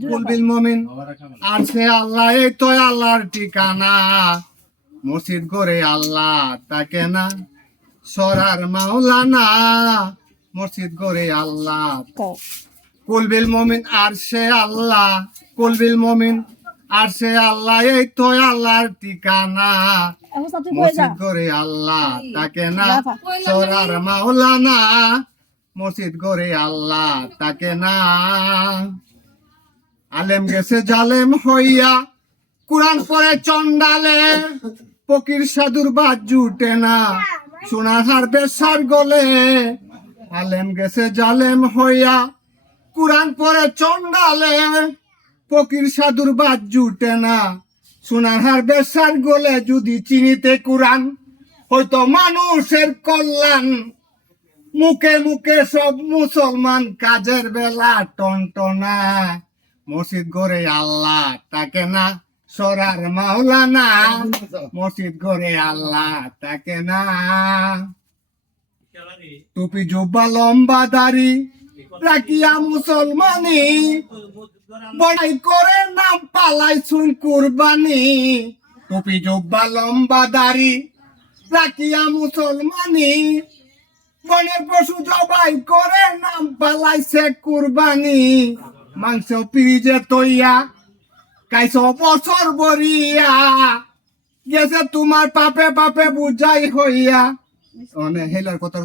কুলবিল মমিন আর সে আল্লাহ, এই তো আল্লাহর ঠিকানা। মসজিদ গড়ে আল্লাহ তাকে না, সরার মাওলানা। মসজিদ গড়ে আল্লাহ, কুলবিল মমিন আর সে আল্লাহ, কুলবিল মমিন আর সে আল্লাহ, এই তো আল্লাহর ঠিকানা। মসজিদ গড়ে আল্লাহ তাকে না, সরার মাওলানা। মসজিদ গড়ে আল্লাহ তাকে না। আলেম গেছে জালেম হইয়া, কুরআন পড়ে চন্ডালে। ফকির সাধুর বাদ জুটে না, সোনার হার বেশার গলে। আলেম গেছে জালেম হইয়া, কুরআন পড়ে চন্ডালে। ফকির সাধুর বাদ জুটে না, সোনার হার বেশার গলে। যদি চিনিতে কুরআন হয়তো মানুষের কল্যাণ। মুখে মুখে সব মুসলমান, কাজের বেলা টনটনা। মসজিদ গড়ে আল্লাহ তাকে না, সরার মাওলানা। মসজিদ গড়ে আল্লাহ তাকে না। টুপি জুব্বা লম্বা দাড়ি রাখিয়া মুসলমানি, বড়াই করে নাম পালাই শুন কুরবানি। টুপি জুব্বা লম্বা দাড়ি রাখিয়া মুসলমানি, বনের পশু জবাই করে নাম পালাইছে কুরবানি। মাংস ফ্রিজে তৈয়া কাইছ বছর বরিয়া, গেছে তোমার পাপে পাপে বুঝাই হইয়া। হেলার কথা